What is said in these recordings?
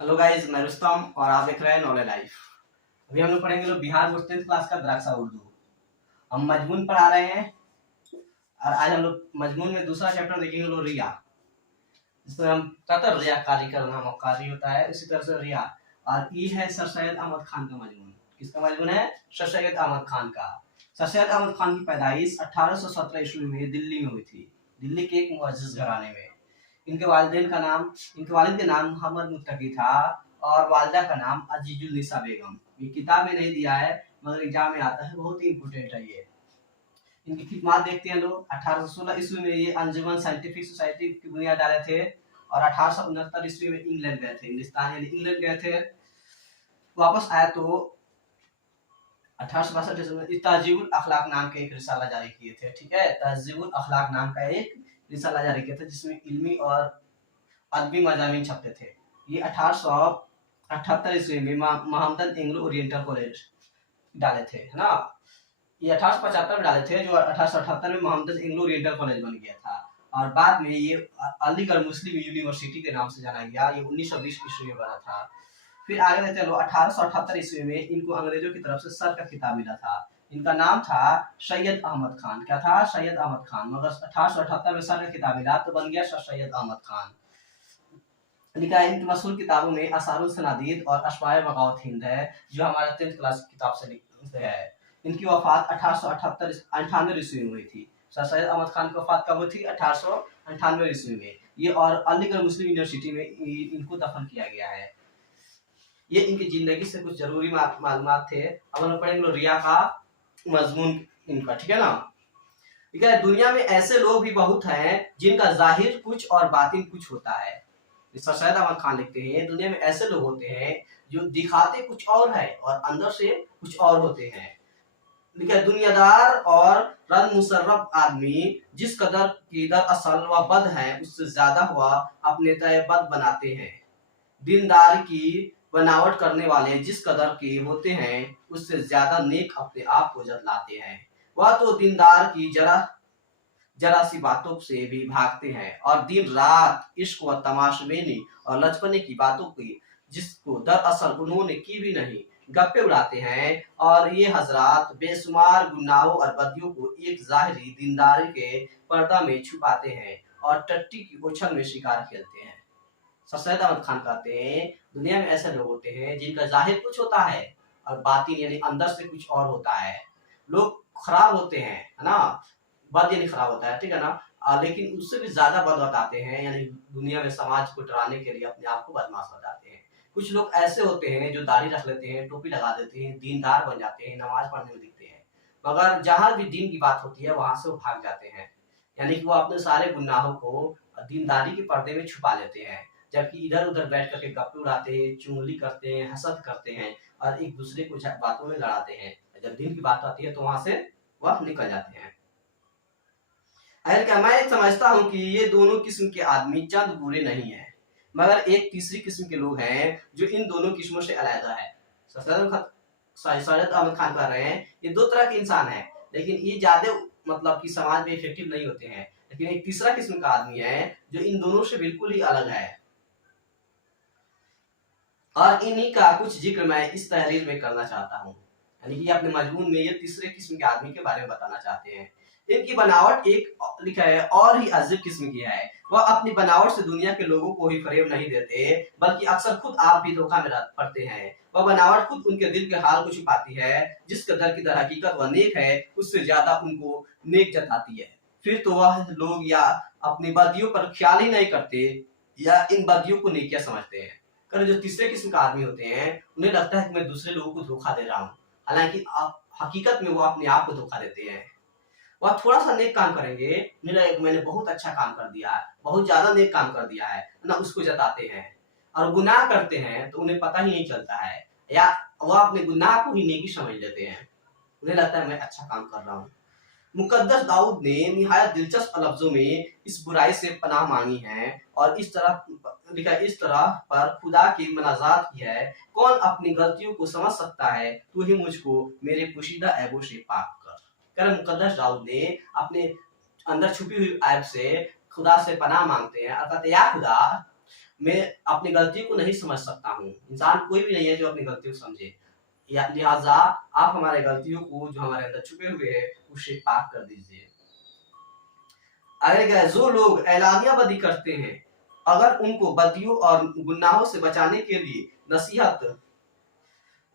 Hello guys, मैं रुस्तम और आप देख रहे हैं नॉलेज लाइफ। अभी हम लोग पढ़ेंगे बिहार बोर्ड 10th क्लास का द्राक्षा उर्दू। हम मजमून पढ़ा रहे हैं और आज हम लोग मजमून में दूसरा चैप्टर देखेंगे रिया, जिसमें हम कहते रिया कारी करना मक्कारी होता है, उसी तरह से रिया। और ये है सर सैयद अहमद खान का मजमून। किसका मजमून है? सर सैयद अहमद खान का। सर सैयद अहमद खान की पैदाइश 1817 ईस्वी में दिल्ली में हुई थी, दिल्ली के एक मुअज्जिज घराने में। इनके वालिद का नाम मोहम्मद मुत्तकी था और वालिदा का नाम अजीजुल निसा बेगम। ये किताब में नहीं दिया है मगर एग्जाम में आता है, बहुत ही इंपोर्टेंट है ये। इनकी खिदमत देखते हैं लोग। 1816 ईस्वी में ये अंजुमन साइंटिफिक सोसाइटी की बुनियाद डाले थे और 1869 ईस्वी में इंग्लैंड गए थे, हिंदुस्तान यानी इंग्लैंड गए थे। वापस आया तो 1862 ईस्वी में तहजीबुल अखलाक नाम के एक रिसाला जारी किए थे। ठीक है, तहजीबुल अखलाक नाम का एक रिसाला जारी किया था जिसमें इल्मी और अदबी मजामी छपते थे। ये 1878 ईस्वी में मोहम्मदन एंग्लो ओरिएंटल कॉलेज डाले थे, है ना। ये 1875 में डाले थे, जो 1878 में मोहम्मदन एंग्लो ओरिएंटल कॉलेज बन गया था। और बाद में ये अलीगढ़ मुस्लिम यूनिवर्सिटी के नाम से जाना गया। ये 1920 ईस्वी में बना था। फिर आगे चलते चलो 1878 ईस्वी में इनको अंग्रेजों की तरफ से सर का खिताब मिला था। इनका नाम था सैयद अहमद खान। क्या था? सैयद अहमद खान। मगर 1878 में सर का खिताब मिला तो बन गया सर सैयद अहमद खान। लिखा है इनकी मशहूर किताबों में असारुल सनादीद और अशवाए बगावत हिंद है, जो हमारे 10th क्लास की किताब से है। इनकी वफात 1898 ईस्वी में हुई थी। सर सैयद अहमद खान की वफात कब हुई थी? 1898 ईस्वी में। ये और अलीगढ़ मुस्लिम यूनिवर्सिटी में इनको दफन किया गया है। ये इनकी जिंदगी से कुछ जरूरी मालूमात थे। अब हम पढ़ेंगे रिया का मजमून इनका, ठीक है ना। ठीक है, दुनिया में ऐसे लोग भी बहुत हैं जिनका जाहिर कुछ और बातिन कुछ होता है। सर सैयद अहमद खान लिखते हैं, दुनिया में ऐसे लोग होते हैं जो दिखाते कुछ और है और अंदर से कुछ और होते हैं। दुनियादार और रंग मुशर्रफ आदमी जिस कदर की दरअसल व बद है, उससे ज्यादा हुआ अपने तय बद बनाते हैं। दीनदार की बनावट करने वाले जिस कदर के होते हैं, उससे ज्यादा नेक अपने आप को जतलाते हैं। वह तो दीनदार की जरा सी बातों से भी भागते हैं और दिन रात इश्क व तमाशबीनी और लचपने की बातों की, जिसको दरअसल उन्होंने की भी नहीं, गप्पे उड़ाते हैं। और ये हजरात बेशुमार गुनाहों और बदियों को एक जाहिरी दीनदारी के पर्दा में छुपाते हैं और टट्टी की उछल में शिकार खेलते हैं। सर सैयद अहमद खान कहते हैं, दुनिया में ऐसे लोग होते हैं जिनका जाहिर कुछ होता है और बातिन यानी अंदर से कुछ और होता है। लोग खराब होते हैं, है ना, बद यानी खराब होता है, ठीक है ना। लेकिन उससे भी ज्यादा बद बताते हैं, यानी दुनिया में समाज को डराने के लिए अपने आप को बदमाश बताते हैं। कुछ लोग ऐसे होते हैं जो दाढ़ी रख लेते हैं, टोपी लगा देते हैं, दीनदार बन जाते हैं, नमाज पढ़ने में दिखते हैं, मगर जहां भी दीन की बात होती है वहां से वो भाग जाते हैं। यानी कि वो अपने सारे गुनाहों को दीनदारी के पर्दे में छुपा लेते हैं, जबकि इधर उधर बैठ करके गप्पे उड़ाते हैं, चुगली करते हैं, हसद करते हैं और एक दूसरे को बातों में लड़ाते हैं। जब दिन की बात आती है तो वहां से वह निकल जाते हैं। मैं समझता हूँ कि ये दोनों किस्म के आदमी चंद बुरे नहीं है, मगर एक तीसरी किस्म के लोग हैं जो इन दोनों किस्मों से अलग है। सैयद अहमद खान कह रहे हैं ये दो तरह के इंसान हैं, लेकिन ये ज्यादा मतलब कि समाज में इफेक्टिव नहीं होते हैं। लेकिन एक तीसरा किस्म का आदमी है जो इन दोनों से बिल्कुल ही अलग है, और इन्हीं का कुछ जिक्र मैं इस तहरीर में करना चाहता हूँ। यानी कि अपने मजमून में ये तीसरे किस्म के आदमी के बारे में बताना चाहते हैं। इनकी बनावट एक लिखा है और ही अजीब किस्म की है। वह अपनी बनावट से दुनिया के लोगों को ही फरेब नहीं देते, बल्कि अक्सर खुद आप भी धोखा में पड़ते हैं। वह बनावट खुद उनके दिल के हाल को छुपाती है। जिस कदर की दर हकीकत वह नेक है, उससे ज्यादा उनको नेक जताती है। फिर तो वह लोग या अपनी बदियों पर ख्याल ही नहीं करते या इन बदियों को नेकिया समझते हैं। कर जो तीसरे किस्म का आदमी होते हैं, उन्हें लगता है कि मैं दूसरे लोगों को धोखा दे रहा हूँ, हालांकि हकीकत में वो अपने आप को धोखा देते हैं। वह थोड़ा सा नेक काम करेंगे, मैंने बहुत अच्छा काम कर दिया है, बहुत ज्यादा नेक काम कर दिया है ना, उसको जताते हैं। और गुनाह करते हैं तो उन्हें पता ही नहीं चलता है, या वह अपने गुनाह को ही नेकी समझ लेते हैं। उन्हें लगता है मैं अच्छा काम कर रहा हूँ। मुकद्दस दाऊद ने निहायत दिलचस्प लफ्जों में इस बुराई से पनाह मांगी है और इस तरह पर खुदा की मनाजात की है। कौन अपनी गलतियों को समझ सकता है, तू ही मुझको मेरे पोशीदा ऐबों से पाक कर। मुकद्दस दाऊद ने अपने अंदर छुपी हुई ऐब से खुदा से पनाह मांगते हैं और कहते या खुदा, मैं अपनी गलती को नहीं समझ सकता हूँ। इंसान कोई भी नहीं है जो अपनी गलती को समझे, या लिहाजा आप हमारे गलतियों को जो हमारे अंदर छुपे हुए हैं उससे पाक कर दीजिए। आगे जो लोग ऐलानिया बदी करते हैं, अगर उनको बदियों और गुनाहों से बचाने के लिए नसीहत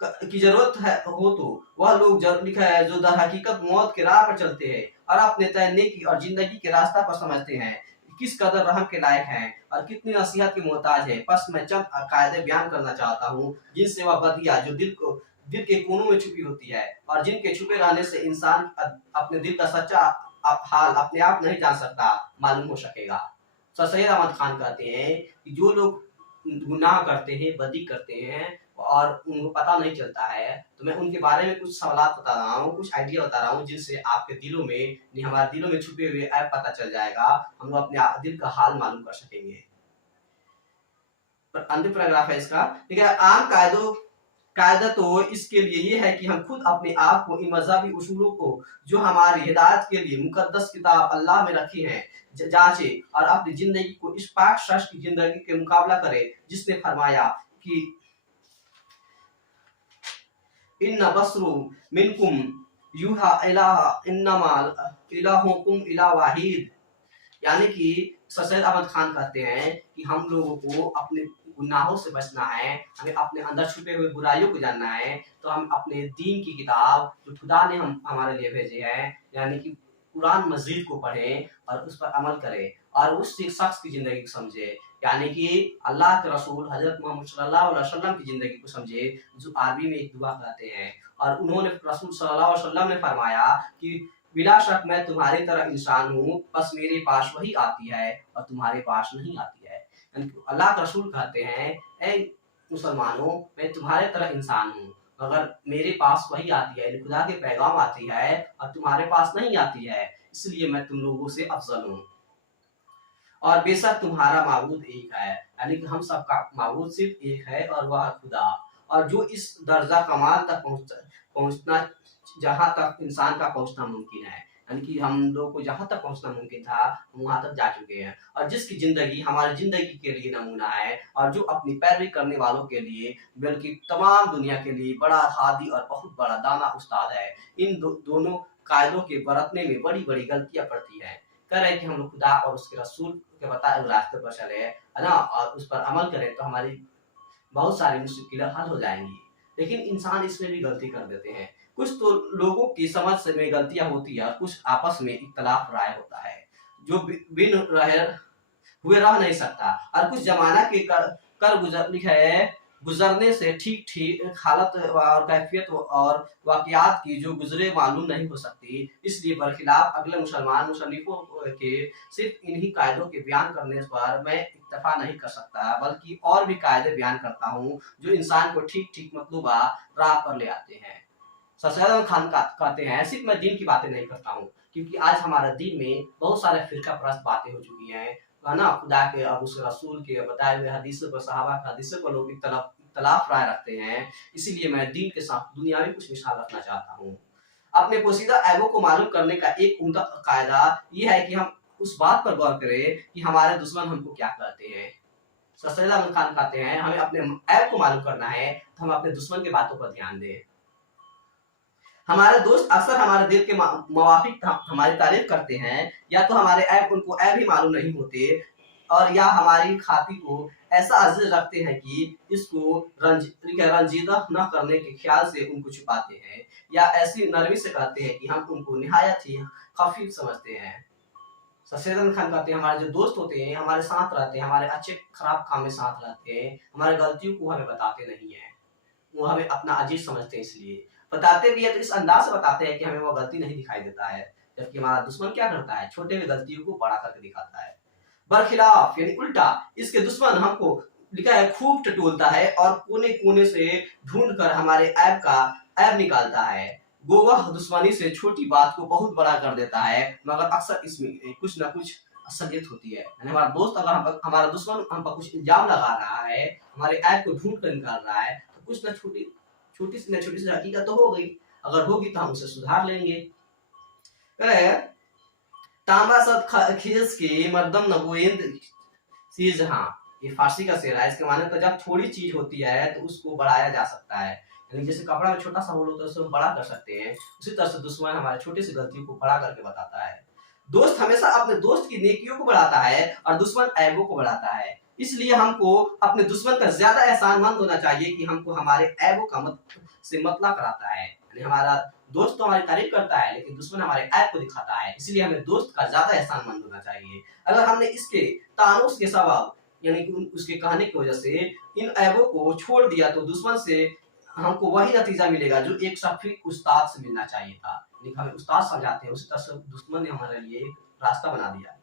की जरूरत है हो तो वह लोग लिखा है जो दर हकीकत मौत के राह पर चलते हैं और अपने तय नेकी और जिंदगी के रास्ता पर समझते हैं किस कदर रहम के लायक हैं और कितनी नसीहत के मोहताज है। बस मैं चंद कायदे बयान करना चाहता हूँ जिनसे वह बदिया जो दिल के कोनों में छुपी होती है और जिनके छुपे रहने से इंसान अपने दिल का सच्चा हाल अपने आप नहीं जान सकता, मालूम हो सकेगा। सर सैयद अहमद खान कहते हैं कि जो लोग गुनाह करते हैं, बदी करते हैं और उनको पता नहीं चलता है, तो मैं उनके बारे में कुछ सवाल बता रहा हूँ, कुछ आइडिया बता रहा हूँ जिनसे आपके दिलों में, हमारे दिलों में छुपे हुए ऐप पता चल जाएगा, हम लोग अपने दिल का हाल मालूम कर सकेंगे। पर अंतिम पैराग्राफ है इसका, ठीक है। आम कायदा तो इसके लिए ये है कि हम खुद अपने आप को इन मजहबी उसूलों को जो हमारी हिदायत के लिए मुकद्दस किताब अल्लाह में रखी है जांचे और अपनी जिंदगी को इस पाक शख्स की जिंदगी के मुकाबला करे जिसने फरमाया कि इन्ना बसरु मिनकुम युहा इलाहा इन्नमा इलाहुकुम इला वाहिद। यानी कि सैयद अहमद खान कहते हैं कि हम लोगों को अपने गुनाहों से बचना है, हमें अपने अंदर छुपे हुए बुराइयों को जानना है, तो हम अपने दीन की किताब जो खुदा ने हम हमारे लिए भेजे हैं यानी कि कुरान मजीद को पढ़ें और उस पर अमल करें और उस शख्स की जिंदगी को समझे, यानी कि अल्लाह के रसूल हजरत मोहम्मद सल्लल्लाहु अलैहि वसल्लम की जिंदगी को समझे जो अरबी में एक दुआ कहते हैं। और उन्होंने रसूल सल्लल्लाहु अलैहि वसल्लम ने फरमाया कि बिला शक मैं तुम्हारी तरह इंसान हूँ, बस मेरे पास वही आती है और तुम्हारे पास नहीं आती है। अल्लाह के रसूल कहते हैं ऐ मुसलमानों मैं तुम्हारे तरह इंसान हूँ मगर मेरे पास वही आती है, खुदा के पैगाम आती है और तुम्हारे पास नहीं आती है, इसलिए मैं तुम लोगों से अफजल हूँ। और बेशक तुम्हारा माबूद एक है, यानी कि हम सबका माबूद सिर्फ एक है और वह खुदा। और जो इस दर्जा कमाल तक पहुंचना जहां तक इंसान का पहुंचना मुमकिन है, यानी कि हम लोग को जहां तक पहुंचना मुमकिन था हम वहां तक जा चुके हैं। और जिसकी जिंदगी हमारी जिंदगी के लिए नमूना है और जो अपनी पैरवी करने वालों के लिए बल्कि तमाम दुनिया के लिए बड़ा हादी और बहुत बड़ा दाना उस्ताद है। इन दोनों कायदों के बरतने में बड़ी बड़ी गलतियां पड़ती है। कह रहे हैं कि हम लोग खुदा और उसके रसूल के बताए रास्ते पर चले है ना और उस पर अमल करें तो हमारी बहुत सारी मुश्किलें हल हो जाएंगी। लेकिन इंसान इसमें भी गलती कर देते हैं। कुछ तो लोगों की समझ से में गलतियां होती है और कुछ आपस में इख्तलाफ राय होता है जो बिन रहे हुए रह नहीं सकता। और कुछ जमाना के कर गुजरने से ठीक ठीक हालत और कैफियत और वाकयात की जो गुजरे मालूम नहीं हो सकती। इसलिए बरखिलाफ अगले मुसलमान मुसन्निफों के सिर्फ इन्हीं कायदों के बयान करने पर मैं इत्तफा नहीं कर सकता, बल्कि और भी कायदे बयान करता हूँ जो इंसान को ठीक ठीक मतलूबा राह पर ले आते हैं। सैयद खान कहते हैं सिर्फ मैं दीन की बातें नहीं करता हूँ क्योंकि आज हमारे दीन में बहुत सारे फिरका परस्त बातें हो चुकी हैं, है ना। खुदा के और उसके रसूल के बताए हुए हदीसों पर, सहाबा के हदीसों पर लोग इख्तलाफ राय रखते हैं। इसीलिए मैं दीन के साथ दुनियावी कुछ मिसाल रखना चाहता हूँ। अपने पोशीदा ऐबों को मालूम करने का एक उम्दा कायदा यह है कि हम उस बात पर गौर करें कि हमारे दुश्मन हमको क्या कहते हैं। सैयद अहमद खान कहते हैं हमें अपने ऐब को मालूम करना है तो हम अपने दुश्मन की बातों पर ध्यान दें। हमारे दोस्त अक्सर हमारे दिल के मुवाफिक हमारी तारीफ करते हैं, या तो हमारे ऐब उनको ऐब ही मालूम नहीं होते और या हमारी खाती को ऐसा अजीज रखते हैं कि इसको रंजीदा न करने के ख्याल से उनको छुपाते हैं, या ऐसी नरमी से कहते हैं कि हम उनको निहायत ही खफीफ समझते हैं। सैयद खान कहते हैं हमारे जो दोस्त होते हैं हमारे साथ रहते हैं, हमारे अच्छे खराब काम में साथ रहते हैं, हमारी गलतियों को हमें बताते नहीं है, वो हमें अपना अजीज समझते हैं, इसलिए बताते भी है तो इस अंदाज से बताते हैं कि हमें वो गलती नहीं दिखाई देता है। जबकि हमारा दुश्मन क्या करता है, छोटे हुए गलतियों को बड़ा करके दिखाता है। बरखिलाफ यानी उल्टा इसके दुश्मन हमको लिखा है खूब टटोलता है और कोने कोने से ढूंढ कर हमारे ऐब का ऐब निकालता है। वह दुश्मनी से छोटी बात को बहुत बड़ा कर देता है, मगर अक्सर इसमें कुछ न कुछ असलियत होती है। हमारा दोस्त अगर हमारा दुश्मन हम पर कुछ इल्जाम लगा रहा है, हमारे ऐब को ढूंढ कर निकाल रहा है, तो कुछ न छोटी सी हकीकत तो हो गई, अगर होगी तो हम उसे सुधार लेंगे। तांबा सद खीस के मर्दम नबुइंद सीज हाँ, ये फारसी का शेर है। इसके माने तो जब थोड़ी चीज होती है तो उसको बढ़ाया जा सकता है, यानी जैसे कपड़ा में छोटा सा होल होता है उसको बड़ा कर सकते हैं, उसी तरह से दुश्मन हमारे छोटी सी गलतियों को बड़ा करके बताता है। दोस्त हमेशा अपने दोस्त की नेकियों को बढ़ाता है और दुश्मन ऐबों को बढ़ाता है। इसलिए हमको अपने दुश्मन का ज्यादा एहसानमंद होना चाहिए कि हमको हमारे ऐबों का से मतला कराता है। यानी हमारा दोस्त तो हमारी तारीफ करता है लेकिन दुश्मन हमारे ऐब को दिखाता है, इसलिए हमें दोस्त का ज्यादा एहसानमंद होना चाहिए। अगर हमने इसके तानुस के सबब यानी कि उसके कहने की वजह से इन ऐबों को छोड़ दिया तो दुश्मन से हमको वही नतीजा मिलेगा जो एक शफीक उस्ताद से मिलना चाहिए था। लेकिन हमें उस्ताद समझाते हैं, उसी तरह से दुश्मन ने हमारे लिए एक रास्ता बना दिया।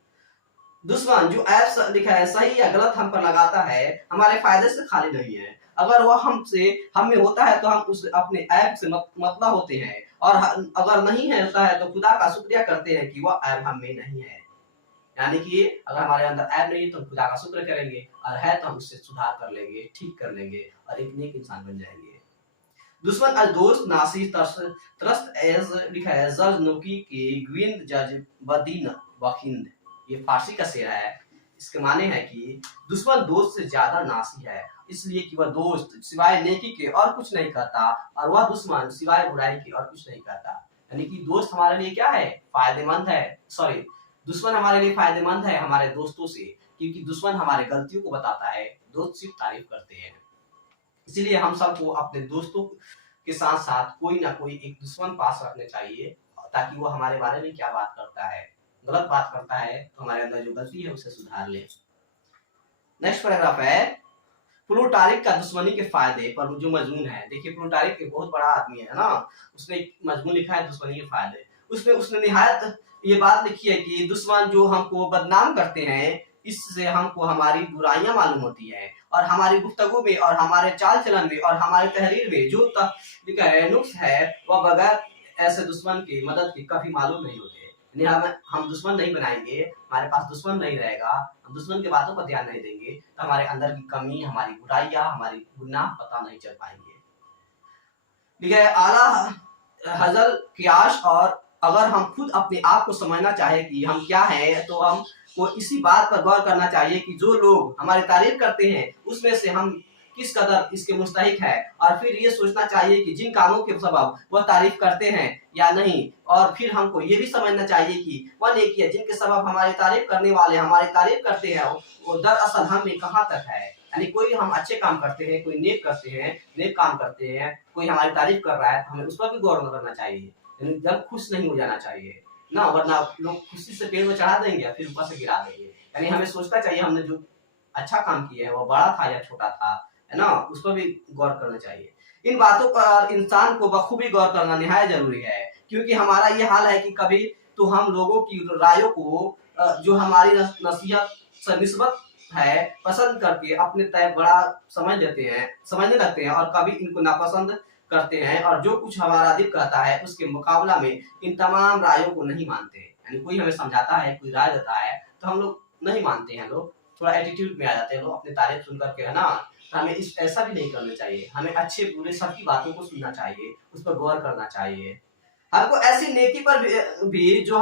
दुश्मन जो ऐप लिखा है सही या गलत हम पर लगाता है हमारे फायदे से खाली नहीं है। अगर वह हम में होता है तो हम उस अपने ऐप से मतलब होते हैं, और अगर नहीं है होता है तो खुदा का शुक्रिया करते हैं कि वह ऐप हम में नहीं है। यानी कि अगर हमारे अंदर ऐप नहीं है तो हम खुदा का शुक्र करेंगे, और है तो हम उससे सुधार कर लेंगे, ठीक कर लेंगे और एक नेक इंसान बन जाएंगे। दुश्मन अल दोस्त नासी त्रस्त एज लिखा है जज नोकी के ग्विंद जज बदीन वखिंद। ये फारसी का शेर है। इसके माने है कि दुश्मन दोस्त से ज्यादा नासी है, इसलिए कि वह दोस्त सिवाय नेकी के और कुछ नहीं करता, और वह दुश्मन सिवाय बुराई के और कुछ नहीं करता। यानी कि दोस्त हमारे लिए क्या है, फायदेमंद है, सॉरी दुश्मन हमारे लिए फायदेमंद है हमारे दोस्तों से, क्योंकि दुश्मन हमारे गलतियों को बताता है, दोस्त सिर्फ तारीफ करते हैं। इसीलिए हम सबको अपने दोस्तों के साथ साथ कोई ना कोई एक दुश्मन पास रखने चाहिए, ताकि वो हमारे बारे में क्या बात करता है, गलत बात करता है तो हमारे अंदर जो गलती है उसे सुधार ले। नेक्स्ट पैराग्राफ है प्लूटारिक का दुश्मनी के फायदे पर जो मजमून है। देखिए प्लूटारिक एक बहुत बड़ा आदमी है ना, उसने एक मजमून लिखा है दुश्मनी के फायदे। उसने निहायत ये बात लिखी है कि दुश्मन जो हमको बदनाम करते हैं इससे हमको हमारी बुराइयां मालूम होती है, और हमारी गुफ्तगू में और हमारे चाल चलन में और हमारी तहरीर में जो नुक्स है वह बगैर ऐसे दुश्मन की मदद के कभी मालूम नहीं होते। हम दुश्मन नहीं बनाएंगे, हमारे पास दुश्मन नहीं रहेगा, हम दुश्मन की बातों पर ध्यान नहीं देंगे तो हमारे अंदर की कमी, हमारी बुराइयां, हमारी गुनाह पता नहीं चल पाएंगे। ठीक है, आला हजल कियाश। और अगर हम खुद अपने आप को समझना चाहे कि हम क्या हैं तो हम को इसी बात पर गौर करना चाहिए कि जो लोग हमारी तारीफ करते हैं उसमें से हम किस कदर इसके मुस्तहिक है, और फिर ये सोचना चाहिए कि जिन कामों के सबब वह तारीफ करते हैं या नहीं, और फिर हमको ये भी समझना चाहिए कि वह नेकी है जिनके सबब हमारी तारीफ करने वाले हमारी तारीफ करते हैं वो दरअसल हम में कहाँ तक है। यानी कोई हम अच्छे काम करते हैं, कोई नेक करते हैं, नेक काम करते हैं, कोई हमारी तारीफ कर रहा है तो हमें उस पर भी गौर करना चाहिए, जब खुश नहीं हो जाना चाहिए ना, वरना लोग खुशी से पेड़ में चढ़ा देंगे फिर ऊपर से गिरा देंगे। यानी हमें सोचना चाहिए हमने जो अच्छा काम किया है वो बड़ा था या छोटा था, है ना, उस पर भी गौर करना चाहिए। इन बातों पर इंसान को बखूबी गौर करना निहायत जरूरी है, क्योंकि हमारा ये हाल है कि कभी तो हम लोगों की रायों को जो हमारी नसीहत से निस्बत है पसंद करके अपने तय बड़ा समझने लगते हैं, और कभी इनको नापसंद करते हैं, और जो कुछ हमारा दिल कहता है उसके मुकाबला में इन तमाम रायों को नहीं मानते। यानी कोई हमें समझाता है, कोई राय देता है तो हम लोग नहीं मानते हैं, लोग थोड़ा एटीट्यूड में आ जाते हैं, लोग अपनी तारीफ सुन करके, है ना। तो हमें ऐसा भी नहीं करना चाहिए, हमें अच्छे बुरे सबकी बातों को सुनना चाहिए, उस पर गौर करना चाहिए। हमको ऐसी नेकी पर भी जो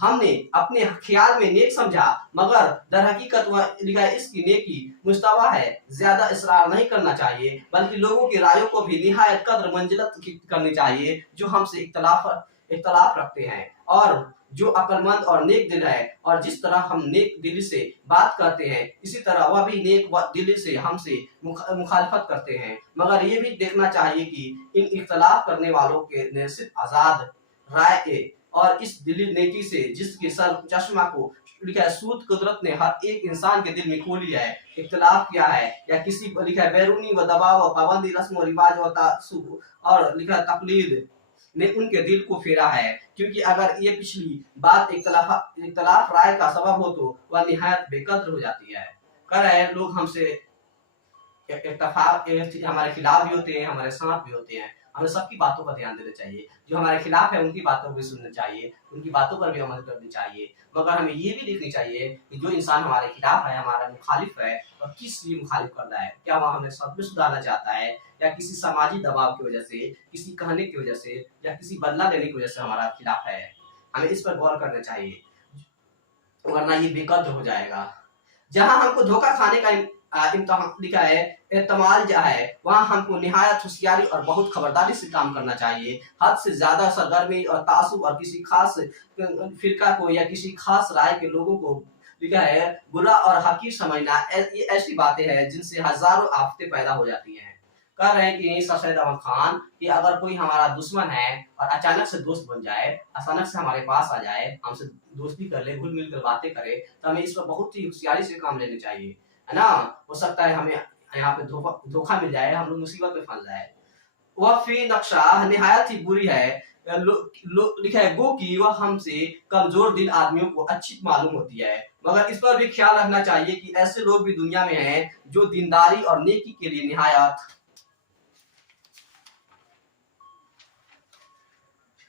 हमने अपने ख्याल में नेक समझा मगर दर हकीकत वह लिखा इसकी नेकी मुस्तवा है, ज्यादा इसरार नहीं करना चाहिए, बल्कि लोगों की रायों को भी निहायत कद्र मंजिलत करनी चाहिए जो हमसे इख्तलाफ रखते हैं, और जो अक्लमंद और नेक दिल है, और जिस तरह हम नेक दिल से बात करते हैं इसी तरह वह भी नेक दिल से हमसे मुखालफत करते हैं। मगर ये भी देखना चाहिए कि इन इख्तलाफ करने वालों के ने सिर्फ आजाद राय और इस दिली नेकी से जिसके सर चश्मा को लिखा है सूद कुदरत ने हर एक इंसान के दिल में खोली है, इख्तलाफ किया है या किसी लिखा है बैरूनी व दबाव व पाबंदी रस्म व रिवाज व तासुब और लिखा तकलीद ने उनके दिल को फेरा है, क्योंकि अगर ये पिछली बात इख्तलाफ राय का सबब हो तो वह निहायत बेकद्र हो जाती है। कह रहे हैं लोग हमसे इत्तेफाक हमारे खिलाफ भी होते हैं, हमारे साथ भी होते हैं, हमें सबकी बातों पर ध्यान देना चाहिए, जो हमारे खिलाफ है उनकी बातों को भी सुनना चाहिए, उनकी बातों पर भी अमल करनी चाहिए, मगर हमें ये भी देखनी चाहिए कि जो इंसान हमारे खिलाफ है, हमारा मुखालिफ है, और किस लिए मुखालिफ कर रहा है, क्या वह हमें सब में सुधारना चाहता है या किसी समाजी दबाव की वजह से, किसी कहने की वजह से या किसी बदला लेने की वजह से हमारा खिलाफ है। हमें इस पर गौर करना चाहिए, वरना ये बेकद्र हो जाएगा। जहां हमको धोखा खाने का इम्तहान लिखा है, एहतमाल जो है, वहां हमको निहायत होशियारी और बहुत खबरदारी से काम करना चाहिए। हद से ज्यादा सरगर्मी और तासुब और किसी खास फिरका को या किसी खास राय के लोगों को लिखा है बुरा और हकीर समझना, ये ऐसी बातें हैं जिनसे हजारों आफतें पैदा हो जाती हैं। कह रहे हैं कि सर सैयद अहमद खान कि अगर कोई हमारा दुश्मन है और अचानक से दोस्त बन जाए, अचानक से हमारे पास आ जाए, हमसे दोस्ती कर ले, घुल मिल कर बातें करे, तो हमें इस पर बहुत ही होशियारी से काम लेने चाहिए, है ना। हो सकता है हमें यहाँ पे धोखा मिल जाए, हम लोग मुसीबत में फंस जाए। वह फी नक्शा निहायत ही बुरी है। लिखा है गो कि वह हमसे कमजोर दिल आदमियों को अच्छी मालूम होती है, मगर इस पर भी ख्याल रखना चाहिए कि ऐसे लोग भी दुनिया में हैं जो दीनदारी और नेकी के लिए निहायत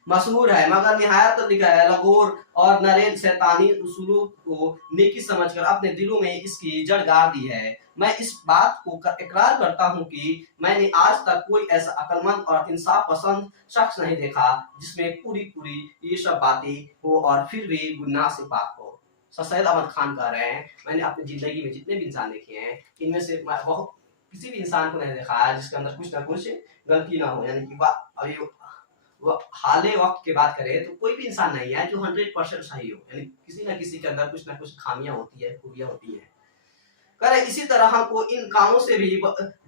मशहूर है, मगर निहायत लिखा है लगोर और नरेल शैतानी उसूलों को नेकी समझकर अपने दिलों में इसकी जड़ गाड़ दी है। मैं इस बात को इकरार करता हूँ कि मैंने आज तक कोई ऐसा अक्लमंद और इंसाफ पसंद शख्स नहीं देखा जिसमें पूरी पूरी ये सब बातें हो और फिर भी गुनाह से पाक हो। सर सैयद अहमद खान कह रहे हैं, मैंने अपनी जिंदगी में जितने भी इंसान देखे हैं, इनमें से बहुत किसी भी इंसान को नहीं देखा है जिसके अंदर कुछ ना कुछ गलती ना हो, यानी कि अभी हाले वक्त की बात करें तो कोई भी इंसान नहीं है जो 100% सही हो, यानी किसी ना किसी के अंदर कुछ ना कुछ खामियां होती है, खूबियां होती हैं। करे इसी तरह हमको इन कामों से भी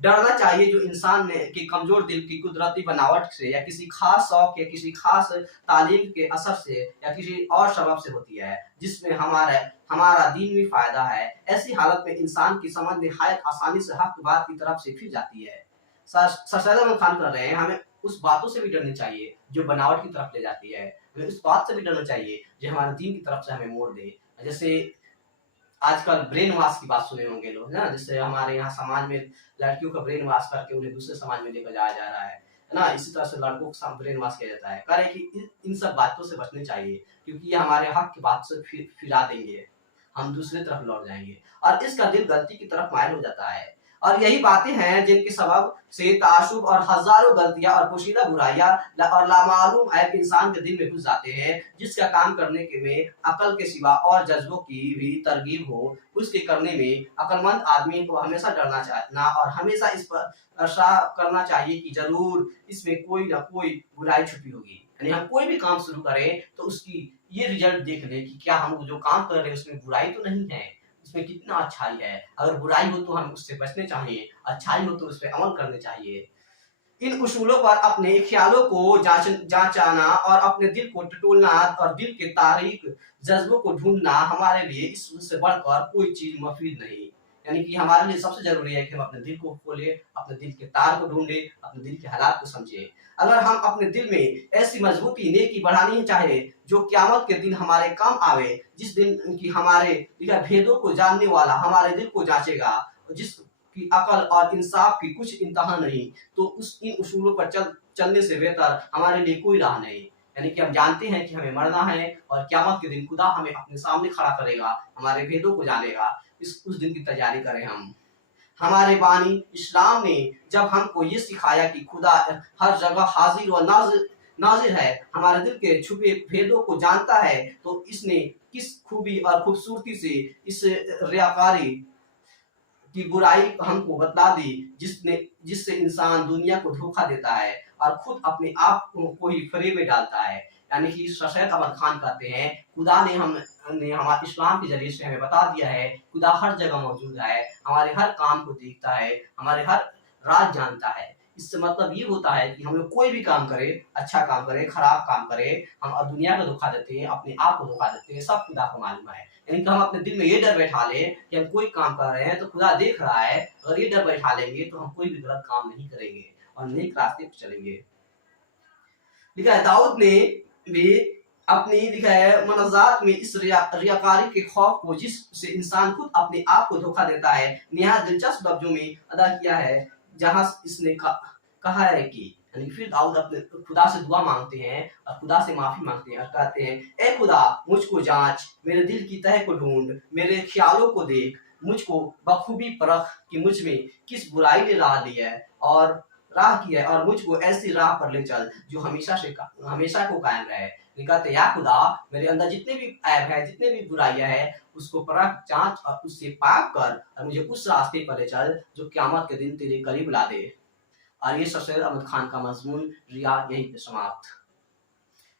डरना चाहिए जो इंसान ने की कमजोर दिल की कुदरती बनावट से या किसी खास शौक या किसी खास तालीम के असर से या किसी और सबब से होती है, जिसमें हमारा दीन भी फायदा है। ऐसी हालत में इंसान की समझ निहायत आसानी से हक बात की तरफ से फिर जाती है। सर सैयद अहमद खान कर रहे हैं, हमें उस बातों से भी डरनी चाहिए जो बनावट की तरफ ले जाती है, हमें उस बात से भी डरना चाहिए जो हमारे दीन की तरफ से हमें मोड़ दे। जैसे आजकल ब्रेन वॉश की बात सुने होंगे लोग, है ना, जिससे हमारे यहाँ समाज में लड़कियों का ब्रेन वॉश करके उन्हें दूसरे समाज में लेकर जाया जा रहा है ना। इसी तरह से लड़कों का ब्रेन वॉश किया जाता है। कह रहे कि इन सब बातों से बचनी चाहिए, क्योंकि ये हमारे हक की बात से फिरा देंगे, हम दूसरी तरफ लौट जाएंगे और इसका दिल गलती की तरफ मायल हो जाता है। और यही बातें हैं जिनके सबब से ताशुब और हजारों गलतियां और पोशीदा बुराइयां और लामालूम ऐप इंसान के दिल में घुस जाते हैं, जिसका काम करने के में अकल के सिवा और जज्बों की भी तरगीब हो, उसके करने में अक्लमंद आदमी को हमेशा डरना चाहिए और हमेशा इस पर आशा करना चाहिए कि जरूर इसमें कोई ना कोई बुराई छुपी होगी। यानी हम कोई भी काम शुरू करें तो उसकी ये रिजल्ट देख ले कि क्या हम जो काम कर रहे हैं उसमें बुराई तो नहीं है, उसमें कितना अच्छाई है। अगर बुराई हो तो हम उससे बचने चाहिए, अच्छाई हो तो उस पर अमल करने चाहिए। इन उसूलों पर अपने ख्यालों को जांचाना और अपने दिल को टटोलना और दिल के तारीक जज्बों को ढूंढना हमारे लिए इससे बढ़कर कोई चीज मुफीद नहीं। यानी कि हमारे लिए सबसे जरूरी है कि हम अपने दिल को खोले, अपने दिल के तार को ढूंढे, अपने दिल के हालात को समझे। अगर हम अपने दिल में ऐसी मजबूती नेकी बढ़ानी चाहे जो क्यामत के दिन हमारे काम आवे, जिस दिन की हमारे भेदों को जानने वाला हमारे दिल को जांचेगा, जिसकी अकल और इंसाफ की कुछ इंतहा नहीं, तो इन उसूलों पर चलने से बेहतर हमारे लिए कोई राह नहीं। यानी कि हम जानते हैं कि हमें मरना है और क्यामत के दिन खुदा हमें अपने सामने खड़ा करेगा, हमारे भेदों को जानेगा। उस दिन की तैयारी करें हम। हमारे बानी इस्लाम ने जब हमको ये सिखाया कि खुदा हर जगह हाजिर और नाजिर है, हमारे दिल के छुपे भेदों को जानता है, तो इसने किस खूबी और खूबसूरती से इस रियाकारी की बुराई हमको बतला दी जिससे इंसान दुनिया को धोखा देता है और खुद अपने आप को ही फरेब में डालता है। यानी कि सर सैयद अहमद खान कहते हैं खुदा ने हमारे इस्लाम के जरिए से हमें बता दिया है, खुदा हर जगह मौजूद है, हमारे हर काम को देखता है, हमारे हर राज जानता है। इससे मतलब ये होता है कि हम लोग कोई भी काम करें, अच्छा काम करें, खराब काम करें, हम दुनिया को धोखा देते हैं, अपने आप को धोखा देते हैं, सब खुदा को मालूम है। यानी कि हम अपने दिल में ये डर बैठा ले कि हम कोई काम कर रहे हैं तो खुदा देख रहा है, अगर ये डर बैठा लेंगे तो हम कोई भी गलत काम नहीं करेंगे और नेक रास्ते पर चलेंगे। लिखा है दाऊद ने भी अपनी लिखा है मनजात में इस रियाकारी के खौफ को जिससे इंसान खुद अपने आप को धोखा देता है निहायत दिलचस्प लफ्जों में अदा किया है, जहां इसने कहा है कि फिर दाऊद अपने खुदा से दुआ मांगते हैं और खुदा से माफी मांगते हैं और कहते हैं ए खुदा मुझको जांच, मेरे दिल की तह को ढूंढ, मेरे ख्यालों को देख, मुझको बखूबी परख कि मुझ में किस बुराई ने राह दी है और मुझको ऐसी राह पर ले चल जो हमेशा को कायम रहे। कहते या खुदा मेरे अंदर जितने भी ऐब है, जितने भी बुराइयां है, उसको परख जांच और उससे पाक कर और मुझे उस रास्ते पर ले चल जो क़यामत के दिन तेरे करीब ला दे। और ये सफेद अहमद खान का मजमून रिया यहीं पे समाप्त।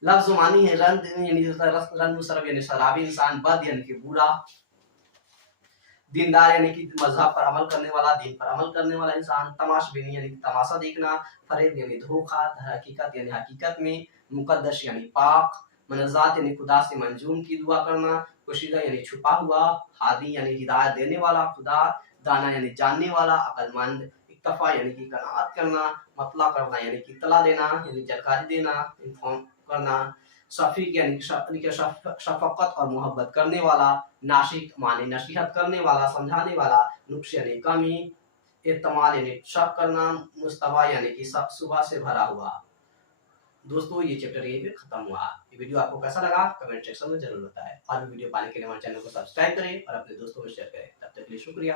लफ्ज मानी है रंग यानी रंग मुशर्रफ यानी शराबी इंसान, बद यानी कि बुरा, दीनदार यानी कि मजहब पर अमल करने वाला, दीन पर अमल करने वाला इंसान, तमाशबीनी यानी कि तमाशा देखना, फरेब यानी धोखा, हकीकत यानी हकीकत में, मुकद्दस यानी पाक, मनजात यानी खुदा से मंजूम की दुआ करना, कुशीदा यानी छुपा हुआ, हादी यानी हिदायत देने वाला खुदा, दाना यानी जानने वाला अक्लमंद, इक्तफा यानी कि कनात करना, मतला करना यानी कि इत्तला देना यानी जानकारी देना, इन्फॉर्म करना, शफीक यानी शफकत और मोहब्बत करने वाला, नाशिक माने नसीहत करने वाला, समझाने वाला, नुक्स यानी कमी, एतमाल यानी शक करना, मुस्तफा यानी कि सब सुबह से भरा हुआ। दोस्तों ये चैप्टर यहीं पे खत्म हुआ। ये वीडियो आपको कैसा लगा कमेंट सेक्शन में जरूर बताएं और वीडियो पाने के लिए हमारे चैनल को सब्सक्राइब करें और अपने दोस्तों में शेयर करें। तब तक के लिए शुक्रिया।